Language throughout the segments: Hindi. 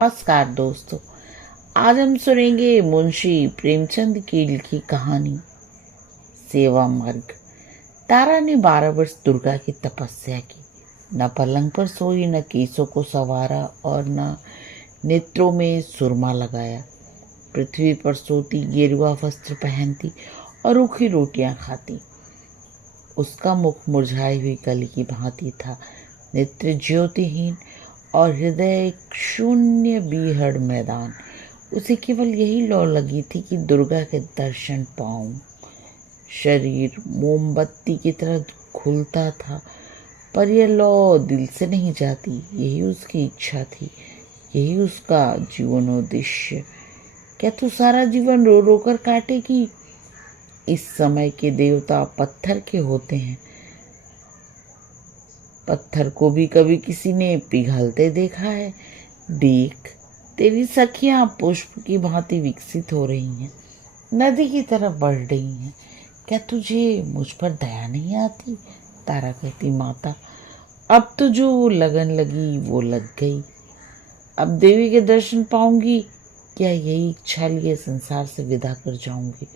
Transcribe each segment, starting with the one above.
नमस्कार दोस्तों। आज हम सुनेंगे मुंशी प्रेमचंद की लिखी कहानी सेवा मार्ग। तारा ने 12 वर्ष दुर्गा की तपस्या की। न पलंग पर सोई, न केसों को संवारा और न नेत्रों में सुरमा लगाया। पृथ्वी पर सोती, गेरुआ वस्त्र पहनती और रूखी रोटियां खाती। उसका मुख मुरझाई हुई कली की भांति था, नेत्र ज्योतिहीन और हृदय एक शून्य बीहड़ मैदान। उसे केवल यही लौ लगी थी कि दुर्गा के दर्शन पाऊं। शरीर मोमबत्ती की तरह खुलता था, पर यह लौ दिल से नहीं जाती। यही उसकी इच्छा थी, यही उसका जीवनोद्देश्य। क्या तू सारा जीवन रो रो कर काटेगी? इस समय के देवता पत्थर के होते हैं। पत्थर को भी कभी किसी ने पिघलते देखा है? देख, तेरी सखियां पुष्प की भांति विकसित हो रही हैं, नदी की तरफ बढ़ रही हैं। क्या तुझे मुझ पर दया नहीं आती? तारा कहती, माता, अब तो जो लगन लगी वो लग गई। अब देवी के दर्शन पाऊंगी। क्या यही इच्छा लिए संसार से विदा कर जाऊंगी?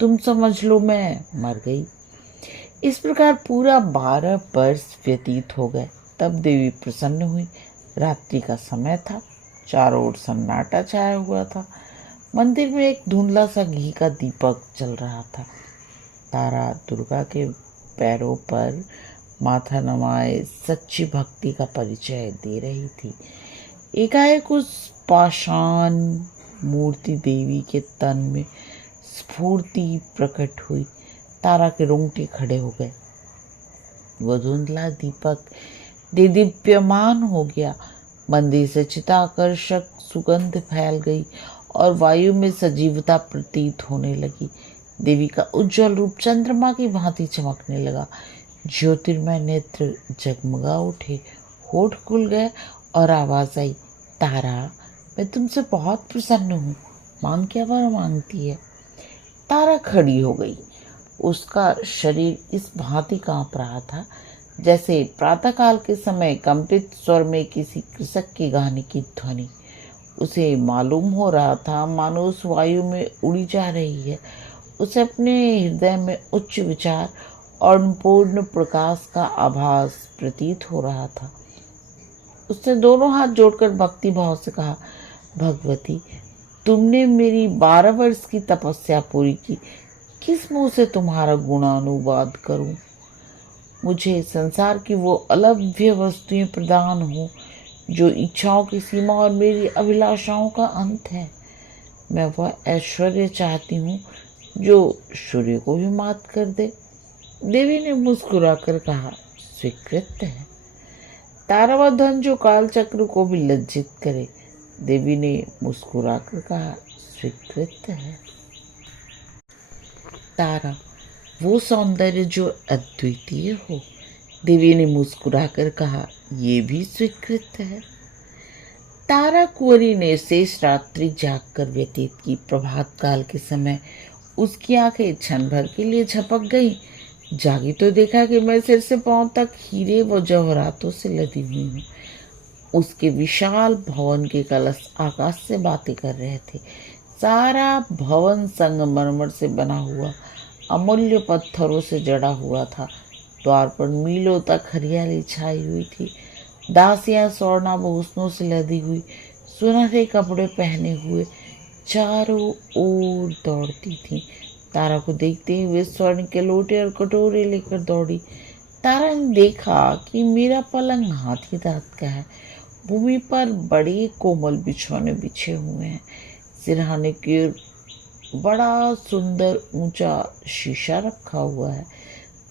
तुम समझ लो, मैं मर गई। इस प्रकार पूरा 12 वर्ष व्यतीत हो गए। तब देवी प्रसन्न हुई। रात्रि का समय था, चारों ओर सन्नाटा छाया हुआ था। मंदिर में एक धुंधला सा घी का दीपक जल रहा था। तारा दुर्गा के पैरों पर माथा नमाए सच्ची भक्ति का परिचय दे रही थी। एकाएक उस पाषाण मूर्ति देवी के तन में स्फूर्ति प्रकट हुई। तारा के रोंगटे खड़े हो गए। वह धुंधला दीपक दीप्यमान हो गया। मंदिर से चित्ताकर्षक सुगंध फैल गई और वायु में सजीवता प्रतीत होने लगी। देवी का उज्जवल रूप चंद्रमा की भांति चमकने लगा। ज्योतिर्मय नेत्र जगमगा उठे, होठ खुल गए और आवाज आई, तारा, मैं तुमसे बहुत प्रसन्न हूँ। मांग, क्या वर मांगती है? तारा खड़ी हो गई। उसका शरीर इस भांति कांप रहा था जैसे प्रातःकाल के समय कंपित स्वर में किसी कृषक के गाने की ध्वनि। उसे मालूम हो रहा था मानो उस वायु में उड़ी जा रही है। उसे अपने हृदय में उच्च विचार और पूर्ण प्रकाश का आभास प्रतीत हो रहा था। उसने दोनों हाथ जोड़कर भक्ति भाव से कहा, भगवती, तुमने मेरी 12 वर्ष की तपस्या पूरी की। किस मुंह से तुम्हारा गुणानुवाद करूं? मुझे संसार की वो अलभ्य वस्तुएं प्रदान हो जो इच्छाओं की सीमा और मेरी अभिलाषाओं का अंत है। मैं वह ऐश्वर्य चाहती हूँ जो सूर्य को भी मात कर दे। देवी ने मुस्कुराकर कहा, स्वीकृत है। तारा वह धन जो काल चक्र को भी लज्जित करे। देवी ने मुस्कुराकर कहा, स्वीकृत है। तारा, वो सौंदर्य जो अद्वितीय हो। देवी ने मुस्कुराकर कहा, ये भी स्वीकृत है। तारा कुंवरी ने शेष रात्रि जागकर व्यतीत की। प्रभात काल के समय उसकी आंखें क्षण भर के लिए झपक गई। जागी तो देखा कि मैं सिर से पांव तक हीरे व जवाहरातों से लदी हुई हूँ। उसके विशाल भवन के कलश आकाश से बातें कर रहे थे। सारा भवन संगमरमर से बना हुआ अमूल्य पत्थरों से जड़ा हुआ था। द्वार पर मीलों तक हरियाली छाई हुई थी। दासियां स्वर्णाभूषणों से लदी हुई, सुनहरे कपड़े पहने हुए चारों ओर दौड़ती थीं। तारा को देखते हुए स्वर्ण के लोटे और कटोरे लेकर दौड़ी। तारा ने देखा कि मेरा पलंग हाथी दांत का है। भूमि पर बड़े कोमल बिछौने बिछे हुए हैं। सिरहाने की ओर बड़ा सुंदर ऊंचा शीशा रखा हुआ है।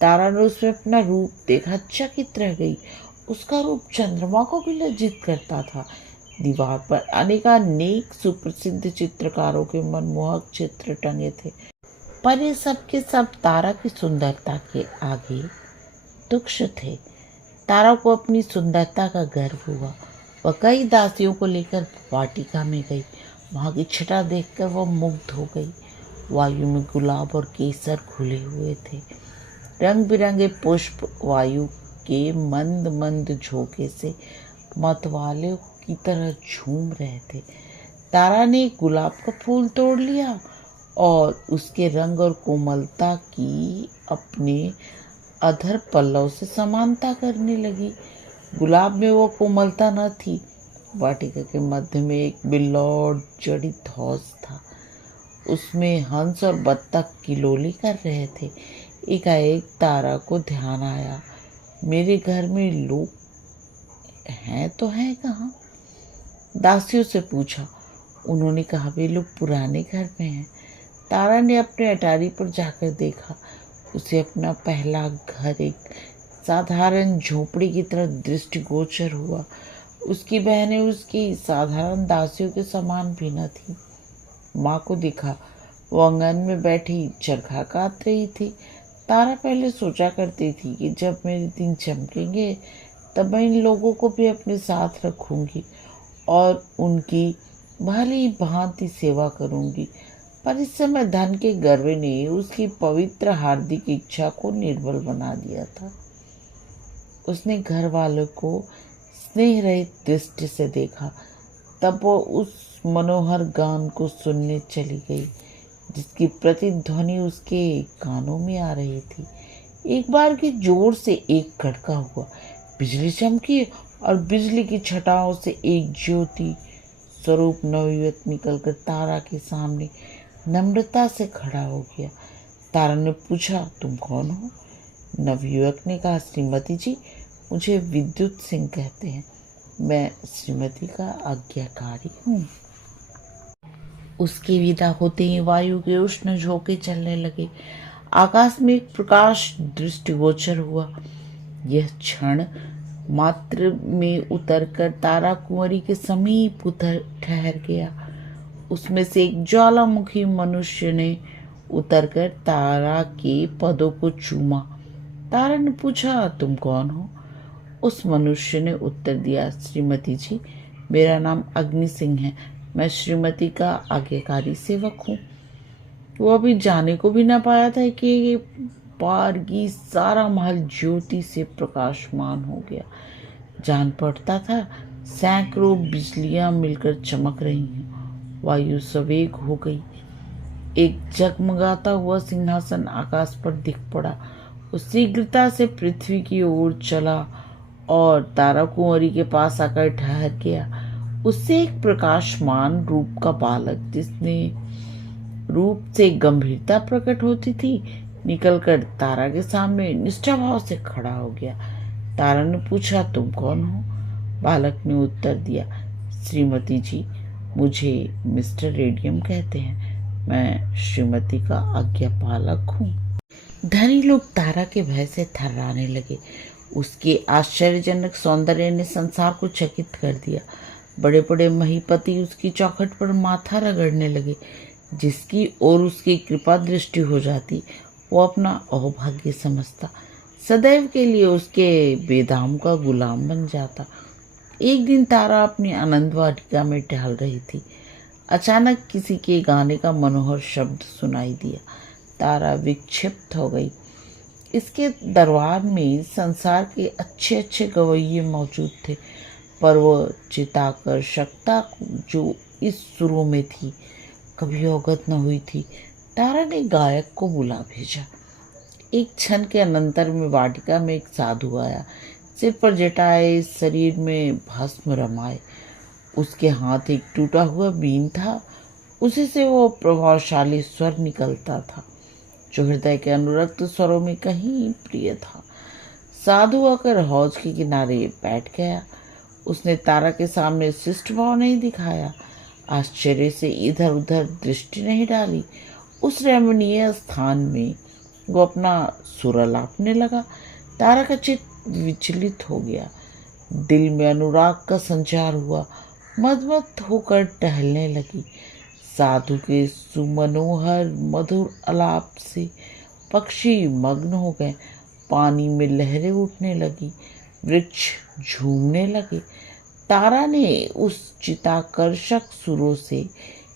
तारा ने उसमें अपना रूप देखा, चकित रह गई। उसका रूप चंद्रमा को भी लज्जित करता था। दीवार पर अनेकानेक सुप्रसिद्ध चित्रकारों के मनमोहक चित्र टंगे थे, पर ये सब के सब तारा की सुंदरता के आगे तुच्छ थे। तारा को अपनी सुंदरता का गर्व हुआ। वह कई दासियों को लेकर वाटिका में गई। वहां की छटा देखकर वह मुग्ध हो गई। वायु में गुलाब और केसर खुले हुए थे। रंग बिरंगे पुष्प वायु के मंद मंद झोंके से मतवाले की तरह झूम रहे थे। तारा ने एक गुलाब का फूल तोड़ लिया और उसके रंग और कोमलता की अपने अधर पल्लव से समानता करने लगी। गुलाब में वो कोमलता न थी। वाटिका के मध्य में एक बिल्लौर जड़ित हौज था। उसमें हंस और बत्तख किलोली कर रहे थे। एकाएक तारा को ध्यान आया, मेरे घर में लोग हैं तो हैं कहाँ? दासियों से पूछा। उन्होंने कहा वे लोग पुराने घर में हैं। तारा ने अपने अटारी पर जाकर देखा। उसे अपना पहला घर एक साधारण झोपड़ी की तरह दृष्टिगोचर हुआ। उसकी बहनें उसकी साधारण दासियों के समान भी न थी। माँ को दिखा, वो आंगन में बैठी चरखा काट रही थी। तारा पहले सोचा करती थी कि जब मेरे दिन चमकेंगे तब मैं इन लोगों को भी अपने साथ रखूंगी और उनकी भली भांति सेवा करूंगी। पर इस समय धन के गर्व ने उसकी पवित्र हार्दिक इच्छा को निर्बल बना दिया था। उसने घर वालों को स्नेह रहित दृष्टि से देखा। तब वो उस मनोहर गान को सुनने चली गई जिसकी प्रतिध्वनि उसके कानों में आ रही थी। एक बार की जोर से एक खड़का हुआ, बिजली चमकी और बिजली की छटाओं से एक ज्योति स्वरूप नवयुवक निकलकर तारा के सामने नम्रता से खड़ा हो गया। तारा ने पूछा, तुम कौन हो? नवयुवक ने कहा, श्रीमती जी, मुझे विद्युत सिंह कहते हैं। मैं श्रीमती का आज्ञाकारी हूँ। उसके विदा होते ही वायु के उष्ण झोंके चलने लगे। आकाश में एक प्रकाश दृष्टिगोचर हुआ। यह क्षण मात्र में उतरकर तारा कुंवरी के समीप ठहर गया। उसमें से एक ज्वालामुखी मनुष्य ने उतरकर तारा के पदों को चूमा। तारा ने पूछा, तुम कौन हो? उस मनुष्य ने उत्तर दिया, श्रीमती जी, मेरा नाम अग्नि सिंह है। मैं श्रीमती का आज्ञाकारी सेवक हूँ। वो अभी जाने को भी ना पाया था कि पार की सारा महल ज्योति से प्रकाशमान हो गया। जान पड़ता था सैकड़ों बिजलियां मिलकर चमक रही हैं। वायु सवेग हो गई। एक जगमगाता हुआ सिंहासन आकाश पर दिख पड़ा। वो शीघ्रता से पृथ्वी की ओर चला और तारा कुंवरी के पास आकर ठहर गया। उससे एक प्रकाशमान रूप का बालक, जिसने रूप से गंभीरता प्रकट होती थी, निकलकर तारा के सामने निष्ठा भाव से खड़ा हो गया। तारा ने पूछा, तुम कौन हो? बालक ने उत्तर दिया, श्रीमती जी, मुझे मिस्टर रेडियम कहते हैं। मैं श्रीमती का आज्ञापालक हूँ। धनी लोग तारा के भय से थर्राने लगे। उसके आश्चर्यजनक सौंदर्य ने संसार को चकित कर दिया। बड़े बड़े महीपति उसकी चौखट पर माथा रगड़ने लगे। जिसकी ओर उसकी कृपा दृष्टि हो जाती वो अपना अहोभाग्य समझता, सदैव के लिए उसके बेदाम का गुलाम बन जाता। एक दिन तारा अपनी आनंद वाटिका में टहल रही थी। अचानक किसी के गाने का मनोहर शब्द सुनाई दिया। तारा विक्षिप्त हो गई। इसके दरबार में संसार के अच्छे अच्छे गवैये मौजूद थे, पर वह चिताकर्षकता जो इस सुरों में थी कभी अवगत न हुई थी। तारा ने गायक को बुला भेजा। एक क्षण के अनंतर में वाटिका में एक साधु आया। सिर पर जटाए, शरीर में भस्म रमाए। उसके हाथ एक टूटा हुआ बीन था। उसी से वो प्रभावशाली स्वर निकलता था जो हृदय के अनुरक्त स्वरों में कहीं प्रिय था। साधु आकर हौज के किनारे बैठ गया। उसने तारा के सामने शिष्ट भाव नहीं दिखाया, आश्चर्य से इधर उधर दृष्टि नहीं डाली। उस रमणीय स्थान में वो अपना सुर लापने लगा। तारा का चित्त विचलित हो गया। दिल में अनुराग का संचार हुआ। मदमस्त होकर टहलने लगी। साधु के सुमनोहर मधुर आलाप से पक्षी मग्न हो गए। पानी में लहरें उठने लगी, वृक्ष झूमने लगे। तारा ने उस चिताकर्षक सुरों से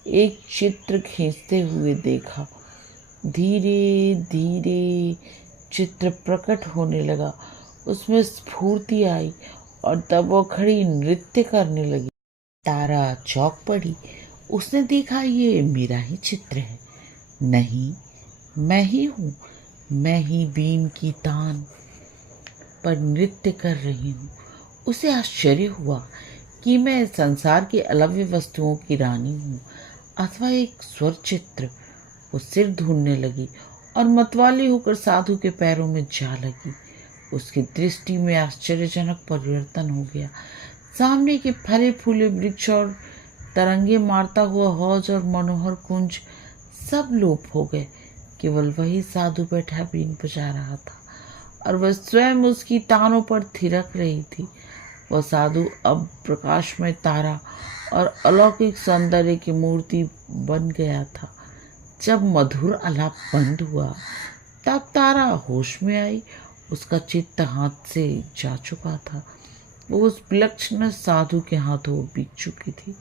एक चित्र खींचते हुए देखा। धीरे धीरे चित्र प्रकट होने लगा। उसमें स्फूर्ति आई और तब वो खड़ी नृत्य करने लगी। तारा चौंक पड़ी। उसने देखा ये मेरा ही चित्र है। नहीं, मैं ही हूँ। मैं ही बीन की तान पर नृत्य कर रही हूँ। उसे आश्चर्य हुआ कि मैं संसार की अलव्य वस्तुओं की रानी हूँ अथवा एक स्वर चित्र। वो सिर ढूंढने लगी और मतवाली होकर साधु के पैरों में जा लगी। उसकी दृष्टि में आश्चर्यजनक परिवर्तन हो गया। सामने के फले फूले वृक्ष और तरंगे मारता हुआ हौज और मनोहर कुंज सब लोप हो गए। केवल वही साधु बैठा बीन बजा रहा था और वह स्वयं उसकी तानों पर थिरक रही थी। वह साधु अब प्रकाशमय तारा और अलौकिक सौंदर्य की मूर्ति बन गया था। जब मधुर आलाप बंद हुआ तब तारा होश में आई। उसका चित्त हाथ से जा चुका था। वो उस विलक्षण साधु के हाथों बिक चुकी थी।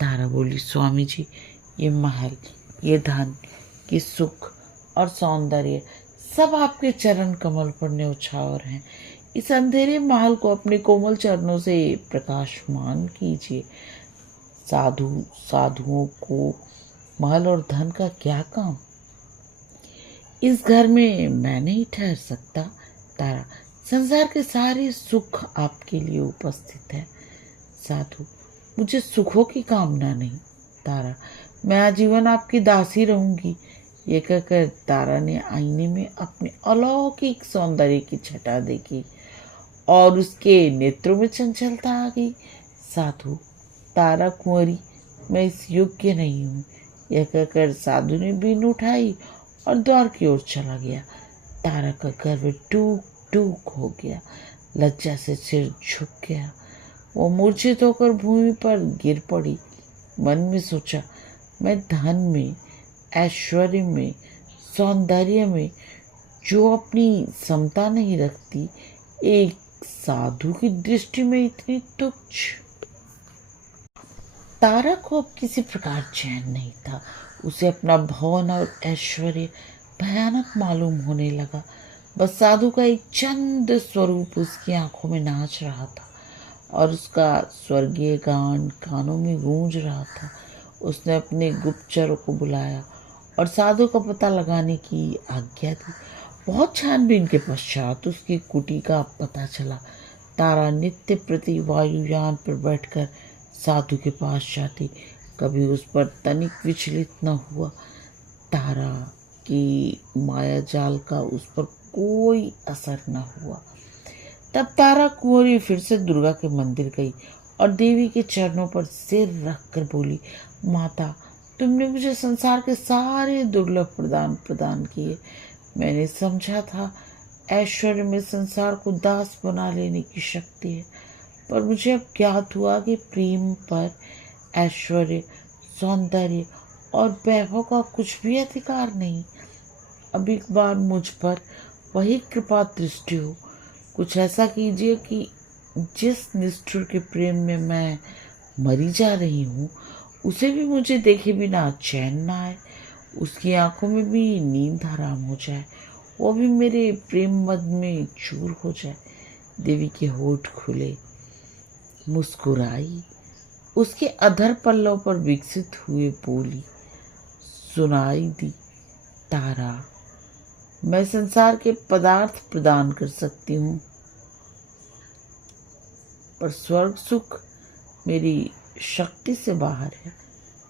तारा बोली, स्वामी जी, ये महल, ये धन, ये सुख और सौंदर्य सब आपके चरण कमल पर न्यौछावर हैं। इस अंधेरे महल को अपने कोमल चरणों से प्रकाशमान कीजिए। साधुओं को महल और धन का क्या काम? इस घर में मैं नहीं ठहर सकता। तारा, संसार के सारे सुख आपके लिए उपस्थित है। साधु, मुझे सुखों की कामना नहीं। तारा, मैं आजीवन आपकी दासी रहूंगी। ये कहकर तारा ने आईने में अपने अलौकिक सौंदर्य की छटा देखी और उसके नेत्रों में चंचलता आ गई। साधु, तारा कुंवरी, मैं इस योग्य नहीं हूँ। यह कहकर साधु ने बीन उठाई और द्वार की ओर चला गया। तारा का गर्व टूक टूक हो गया। लज्जा से सिर झुक गया। वो मूर्छित होकर भूमि पर गिर पड़ी। मन में सोचा, मैं धन में, ऐश्वर्य में, सौंदर्य में जो अपनी समता नहीं रखती, एक साधु की दृष्टि में इतनी तुच्छ। तारा को अब किसी प्रकार चैन नहीं था। उसे अपना भवन और ऐश्वर्य भयानक मालूम होने लगा। बस साधु का एक चंद स्वरूप उसकी आंखों में नाच रहा था और उसका स्वर्गीय गान कानों में गूंज रहा था। उसने अपने गुप्तचरों को बुलाया और साधु का पता लगाने की आज्ञा दी। बहुत छानबीन के पश्चात उसकी कुटी का पता चला। तारा नित्य प्रति वायुयान पर बैठकर साधु के पास जाती, कभी उस पर तनिक विचलित न हुआ। तारा की माया जाल का उस पर कोई असर न हुआ। तब तारा कुंवरी फिर से दुर्गा के मंदिर गई और देवी के चरणों पर सिर रखकर बोली, माता, तुमने मुझे संसार के सारे दुर्लभ प्रदान किए। मैंने समझा था ऐश्वर्य में संसार को दास बना लेने की शक्ति है, पर मुझे अब ज्ञात हुआ कि प्रेम पर ऐश्वर्य, सौंदर्य और वैभव का कुछ भी अधिकार नहीं। अब एक बार मुझ पर वही कृपा दृष्टि हो। कुछ ऐसा कीजिए कि जिस निष्ठुर के प्रेम में मैं मरी जा रही हूँ, उसे भी मुझे देखे बिना चैन न आए। उसकी आंखों में भी नींद हराम हो जाए, वो भी मेरे प्रेम मद में चूर हो जाए। देवी के होठ खुले, मुस्कुराई, उसके अधर पल्लव पर विकसित हुए बोली, सुनाई दी, तारा, मैं संसार के पदार्थ प्रदान कर सकती हूँ, पर स्वर्ग सुख मेरी शक्ति से बाहर है।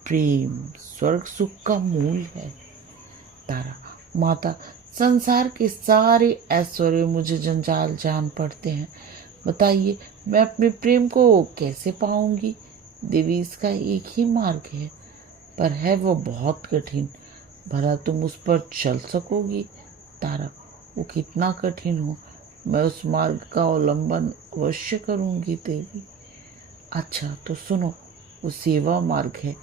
प्रेम स्वर्ग सुख का मूल है। तारा, माता, संसार के सारे ऐश्वर्य मुझे जंजाल जान पड़ते हैं। बताइए, मैं अपने प्रेम को कैसे पाऊंगी? देवी, इसका एक ही मार्ग है, पर है वो बहुत कठिन। भला तुम उस पर चल सकोगी? तारा, वो कितना कठिन हो, मैं उस मार्ग का अवलंबन अवश्य करूंगी देवी। अच्छा तो सुनो, वो सेवा मार्ग है।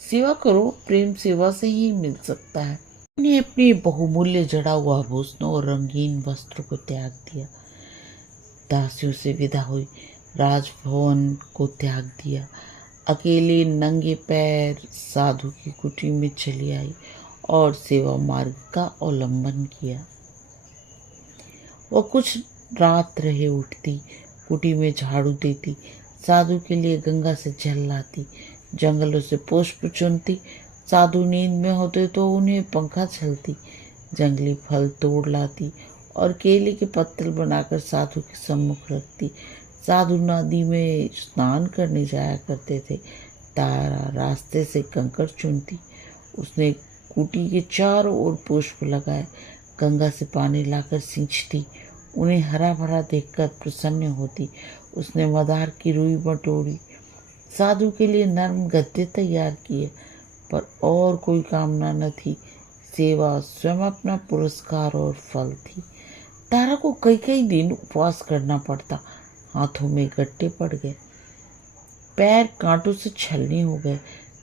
सेवा करो, प्रेम सेवा से ही मिल सकता है। ने अपने बहुमूल्य जड़ा हुआ आभूषणों और रंगीन वस्त्रों को त्याग दिया, दासियों से विदा हुई, राजभवन को त्याग दिया, अकेले नंगे पैर साधु की कुटी में चली आई और सेवा मार्ग का अवलंबन किया। वह कुछ रात रहे उठती, कुटी में झाड़ू देती, साधु के लिए गंगा से जल लाती, जंगलों से पुष्प चुनती, साधु नींद में होते तो उन्हें पंखा झलती, जंगली फल तोड़ लाती और केले के पत्तल बनाकर साधु के सम्मुख रखती। साधु नदी में स्नान करने जाया करते थे। तारा रास्ते से कंकड़ चुनती, उसने कुटी के चारों ओर पुष्प लगाए, गंगा से पानी लाकर सींचती, उन्हें हरा भरा देखकर प्रसन्न होती। उसने मदार की रुई बटोरी, साधु के लिए नर्म गद्दे तैयार किए, पर और कोई कामना न थी। सेवा स्वयं अपना पुरस्कार और फल थी। तारा को कई कई दिन उपवास करना पड़ता, हाथों में गट्टे पड़ गए, पैर कांटों से छलनी हो गए,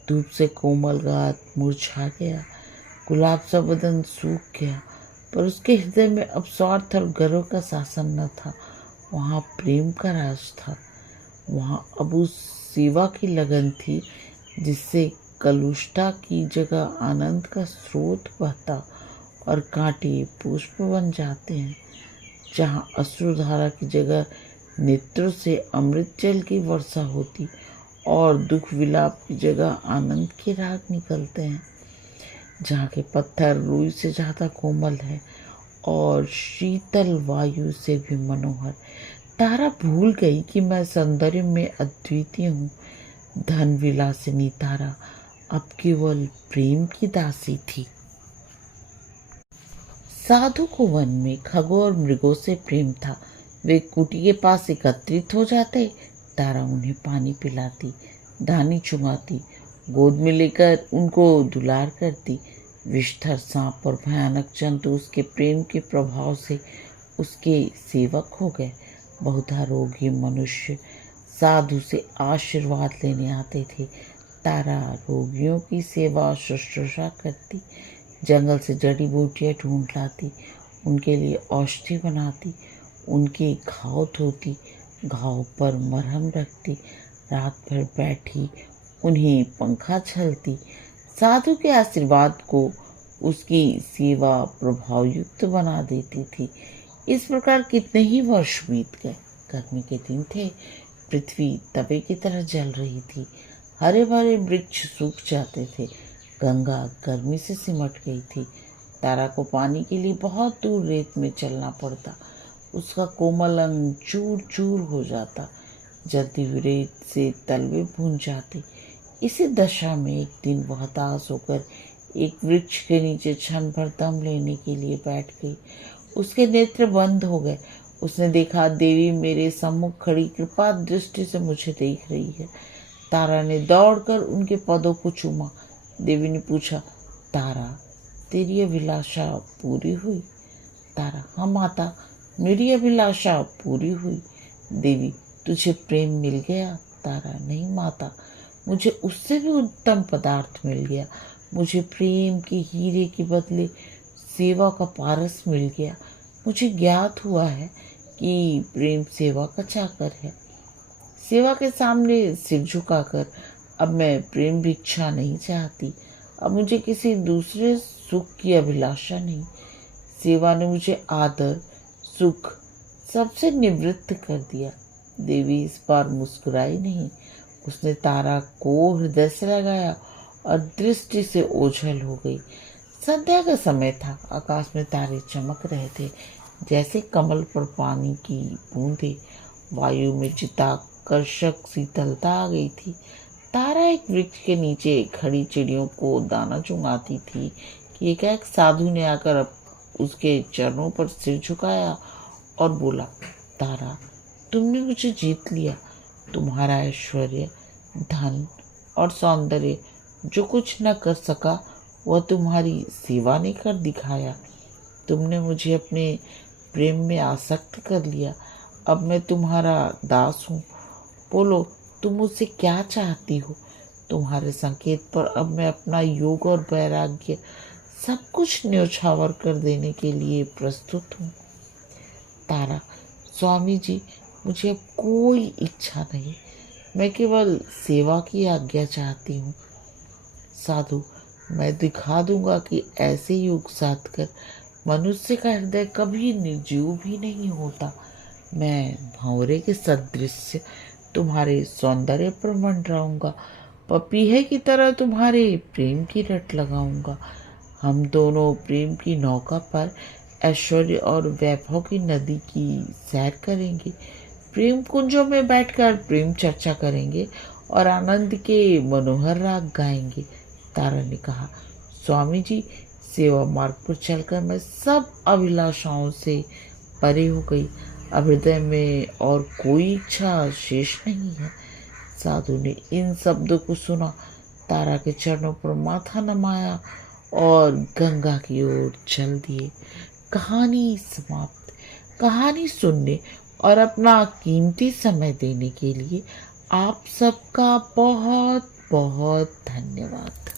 धूप से कोमल गात मुरझा गया, गुलाब सा बदन सूख गया, पर उसके हृदय में अब स्वार्थ और गर्व का शासन न था। वहाँ प्रेम का राज था। वहाँ अब उस सेवा की लगन थी जिससे कलुष्टा की जगह आनंद का स्रोत बहता और कांटे पुष्प बन जाते हैं। जहाँ अश्रुधारा की जगह नेत्रों से अमृत जल की वर्षा होती और दुख विलाप की जगह आनंद के राग निकलते हैं। जहाँ के पत्थर रुई से ज़्यादा कोमल है और शीतल वायु से भी मनोहर। तारा भूल गई कि मैं सौंदर्य में अद्वितीय हूँ। धन विलासिनी तारा अब केवल प्रेम की दासी थी। साधु को वन में खगों और मृगों से प्रेम था। वे कुटी के पास एकत्रित हो जाते, तारा उन्हें पानी पिलाती, दानी चुमाती, गोद में लेकर उनको दुलार करती। विषधर सांप और भयानक जंतु उसके प्रेम के प्रभाव से उसके सेवक हो गए। बहुधा रोगी मनुष्य साधु से आशीर्वाद लेने आते थे। तारा रोगियों की सेवा शुश्रूषा करती, जंगल से जड़ी बूटियाँ ढूंढ लाती, उनके लिए औषधि बनाती, उनके घाव धोती, घाव पर मरहम रखती, रात भर बैठी उन्हें पंखा झलती। साधु के आशीर्वाद को उसकी सेवा प्रभावयुक्त बना देती थी। इस प्रकार कितने ही वर्ष बीत गए। गर्मी के दिन थे, पृथ्वी तवे की तरह जल रही थी, हरे भरे वृक्ष सूख जाते थे, गंगा गर्मी से सिमट गई थी। तारा को पानी के लिए बहुत दूर रेत में चलना पड़ता, उसका कोमल अंग चूर चूर हो जाता, जलती हुई रेत से तलवे भून जाते। इसी दशा में एक दिन वह हताश होकर एक वृक्ष के नीचे क्षण भर दम लेने के लिए बैठ गई। उसके नेत्र बंद हो गए। उसने देखा देवी मेरे सम्मुख खड़ी कृपा दृष्टि से मुझे देख रही है। तारा ने दौड़कर उनके पदों को चूमा। देवी ने पूछा, तारा तेरी अभिलाषा पूरी हुई? तारा, हाँ माता, मेरी अभिलाषा पूरी हुई। देवी, तुझे प्रेम मिल गया? तारा, नहीं माता, मुझे उससे भी उत्तम पदार्थ मिल गया। मुझे प्रेम के हीरे के बदले सेवा का पारस मिल गया। मुझे ज्ञात हुआ है कि प्रेम सेवा का चाकर है। सेवा के सामने सिर झुकाकर अब मैं प्रेम भिक्षा नहीं चाहती। अब मुझे किसी दूसरे सुख की अभिलाषा नहीं। सेवा ने मुझे आदर, सुख सबसे निवृत्त कर दिया। देवी इस बार मुस्कुराई नहीं। उसने तारा को हृदय से लगाया और दृष्टि से ओझल हो गई। संध्या का समय था। आकाश में तारे चमक रहे थे जैसे कमल पर पानी की बूंदें। वायु में चित्ताकर्षक शीतलता आ गई थी। तारा एक वृक्ष के नीचे खड़ी चिड़ियों को दाना चुंगाती थी कि एक साधु ने आकर उसके चरणों पर सिर झुकाया और बोला, तारा, तुमने मुझे जीत लिया। तुम्हारा ऐश्वर्य, धन और सौंदर्य जो कुछ न कर सका वह तुम्हारी सेवा ने कर दिखाया। तुमने मुझे अपने प्रेम में आसक्त कर लिया। अब मैं तुम्हारा दास हूँ। बोलो, तुम मुझसे क्या चाहती हो? तुम्हारे संकेत पर अब मैं अपना योग और वैराग्य सब कुछ न्योछावर कर देने के लिए प्रस्तुत हूँ। तारा, स्वामी जी, मुझे अब कोई इच्छा नहीं। मैं केवल सेवा की आज्ञा चाहती हूँ। साधु, मैं दिखा दूंगा कि ऐसे योग साध कर मनुष्य का हृदय कभी निर्जीव भी नहीं होता। मैं भंवरे के सदृश तुम्हारे सौंदर्य पर मंडराऊंगा, पपीहे की तरह तुम्हारे प्रेम की रट लगाऊंगा। हम दोनों प्रेम की नौका पर ऐश्वर्य और वैभव की नदी की सैर करेंगे, प्रेम कुंजों में बैठकर प्रेम चर्चा करेंगे और आनंद के मनोहर राग गाएंगे। तारा ने कहा, स्वामी जी, सेवा मार्ग पर चलकर मैं सब अभिलाषाओं से परे हो गई। अब हृदय में और कोई इच्छा शेष नहीं है। साधु ने इन शब्दों को सुना, तारा के चरणों पर माथा नमाया और गंगा की ओर चल दिए। कहानी समाप्त। कहानी सुनने और अपना कीमती समय देने के लिए आप सबका बहुत बहुत धन्यवाद।